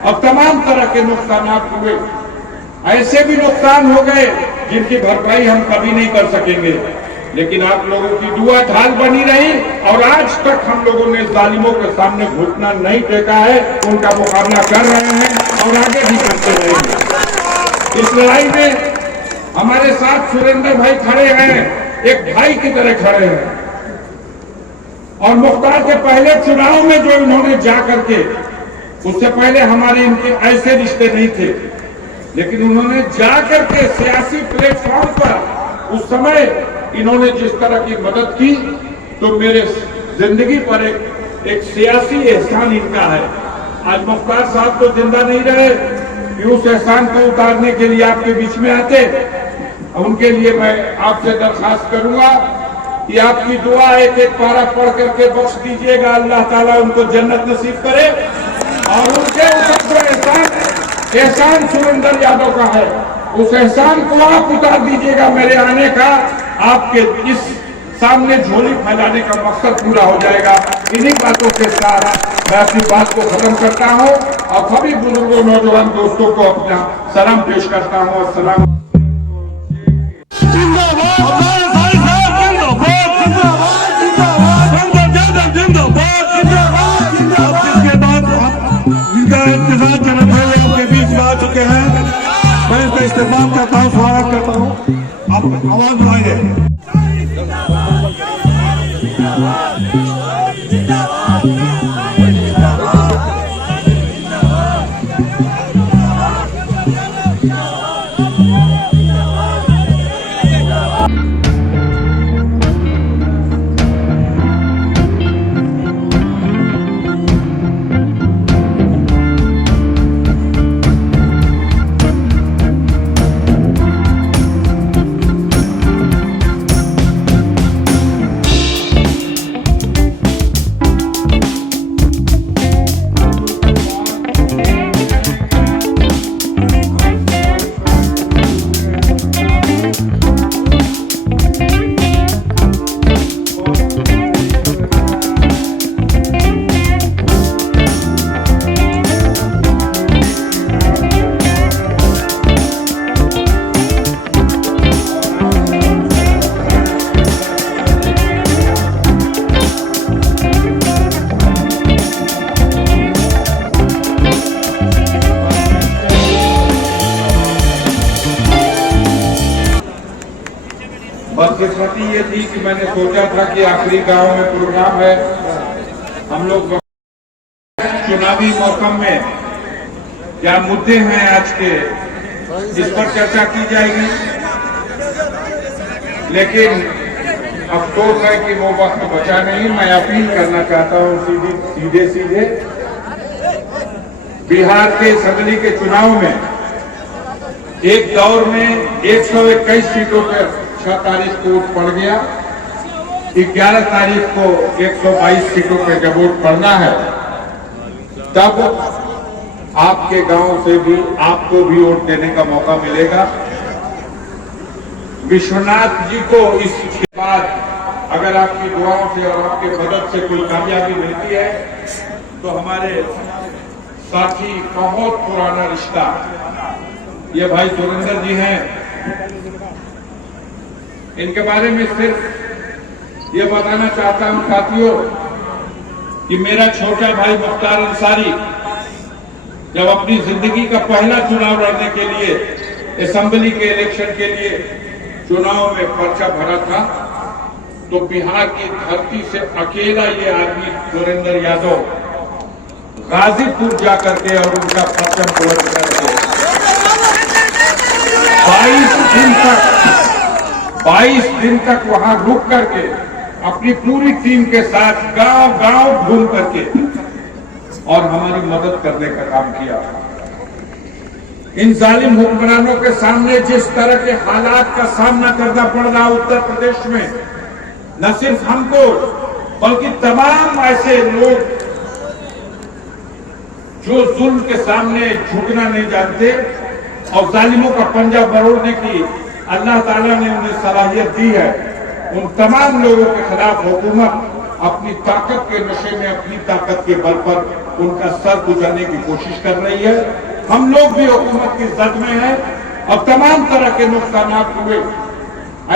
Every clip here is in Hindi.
अब तमाम तरह के नुकसान हुए, ऐसे भी नुकसान हो गए जिनकी भरपाई हम कभी नहीं कर सकेंगे, लेकिन आप लोगों की दुआ ढाल बनी रही और आज तक हम लोगों ने जालिमों के सामने घुटना नहीं टेका है, उनका मुकाबला कर रहे हैं और आगे भी करते रहेंगे। इस लड़ाई में हमारे साथ सुरेंद्र भाई खड़े हैं, एक भाई की तरह खड़े हैं। और मुख्तार के पहले चुनाव में जो इन्होंने जा करके, उससे पहले हमारे इनके ऐसे रिश्ते नहीं थे, लेकिन उन्होंने जाकर के सियासी प्लेटफॉर्म पर उस समय इन्होंने जिस तरह की मदद की, तो मेरे जिंदगी पर एक सियासी एहसान इनका है। आज मुख्तार साहब तो जिंदा नहीं रहे, उस एहसान को उतारने के लिए आपके बीच में आते। उनके लिए मैं आपसे दरखास्त करूंगा कि आपकी दुआ एक एक पारा पढ़ करके बख्श दीजिएगा, अल्लाह ताला उनको जन्नत नसीब करे और उनके ऊपर जो एहसान सुरेंद्र यादव का है, उस एहसान को आप उतार दीजिएगा। मेरे आने का आपके इस सामने झोली फैलाने का मकसद पूरा हो जाएगा। इन्हीं बातों के साथ मैं अपनी बात को खत्म करता हूं और सभी बुजुर्गों नौजवान दोस्तों को अपना सलाम पेश करता हूं। अस्सलाम। चुके हैं, मैं इसका इस्तेमाल करता हूँ, स्वागत करता हूँ। आप आवाज उठाइए। बदकिस्मती ये थी कि मैंने सोचा था कि आखिरी गांव में प्रोग्राम है, हम लोग चुनावी मौसम में क्या मुद्दे हैं आज के, जिस पर चर्चा की जाएगी, लेकिन अफसोस है कि वो वक्त बचा नहीं। मैं अपील करना चाहता हूं सीधे बिहार के असेंबली के चुनाव में एक दौर में 121 सीटों पर 6 तारीख को वोट पड़ गया, 11 तारीख को 122 सीटों पे जब वोट पड़ना है, तब आपके गांव से भी आपको भी वोट देने का मौका मिलेगा। विश्वनाथ जी को इसके बाद अगर आपकी दुआओं से और आपके मदद से कोई कामयाबी मिलती है, तो हमारे साथी बहुत पुराना रिश्ता, ये भाई सुरेंद्र जी हैं, इनके बारे में सिर्फ ये बताना चाहता हूं साथियों कि मेरा छोटा भाई मुख्तार अंसारी जब अपनी जिंदगी का पहला चुनाव लड़ने के लिए, असेंबली के इलेक्शन के लिए चुनाव में पर्चा भरा था, तो बिहार की धरती से अकेला ये आदमी सुरेंद्र यादव गाजीपुर जाकर के और उनका परचम बुलंद करके 22 दिन तक वहां रुक करके अपनी पूरी टीम के साथ गांव घूम करके और हमारी मदद करने का काम किया। इन जालिम हुक्मरानों के सामने जिस तरह के हालात का सामना करना पड़ रहा उत्तर प्रदेश में, न सिर्फ हमको बल्कि तमाम ऐसे लोग जो जुल्म के सामने झुकना नहीं जानते और जालिमों का पंजा बरोड़ने की अल्लाह ताला ने उन्हें सलाहियत दी है, उन तमाम लोगों के खिलाफ हुकूमत अपनी ताकत के नशे में, अपनी ताकत के बल पर उनका सर कुचलने की कोशिश कर रही है। हम लोग भी हुकूमत की जद में हैं और तमाम तरह के नुकसान हुए,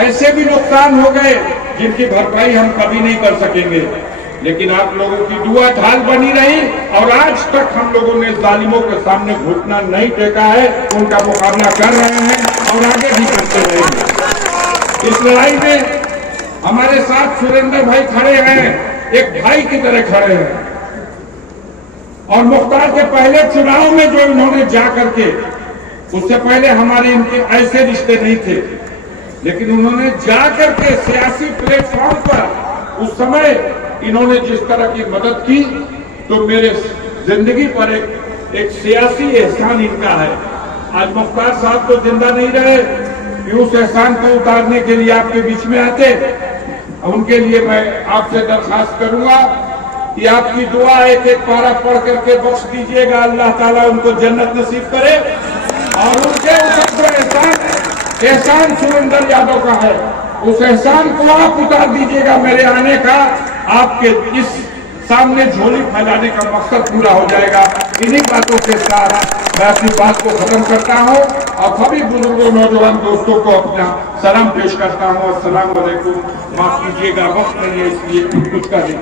ऐसे भी नुकसान हो गए जिनकी भरपाई हम कभी नहीं कर सकेंगे, लेकिन आप लोगों की दुआ ढाल बनी रही और आज तक हम लोगों ने जालिमों के सामने घुटना नहीं टेका है, उनका मुकाबला कर रहे हैं और आगे भी करते रहेंगे। इस लड़ाई में हमारे साथ सुरेंद्र भाई खड़े हैं, एक भाई की तरह खड़े हैं। और मुख्तार के पहले चुनाव में जो इन्होंने जा करके, उससे पहले हमारे इनके ऐसे रिश्ते नहीं थे, लेकिन उन्होंने जाकर के सियासी प्लेटफॉर्म पर उस समय इन्होंने जिस तरह की मदद की, तो मेरे जिंदगी पर एक सियासी एहसान इनका है। आज मुख्तार साहब तो जिंदा नहीं रहे कि उस एहसान को उतारने के लिए आपके बीच में आते। उनके लिए मैं आपसे दरखास्त करूंगा कि आपकी दुआ एक एक पारा पढ़ करके बख्श दीजिएगा, अल्लाह ताला उनको जन्नत नसीब करे और उनके ऊपर जो एहसान सुरेंद्र यादव का है, उस एहसान को आप उतार दीजिएगा। मेरे आने का आपके इस सामने झोली फैलाने का मकसद पूरा हो जाएगा। इन्हीं बातों के साथ मैं अपनी बात को खत्म करता हूं और सभी बुजुर्गों नौजवान दोस्तों को अपना सलाम पेश करता हूं। अस्सलाम वालेकुम। माफ कीजिएगा, वक्त नहीं है इसलिए कुछ का नहीं।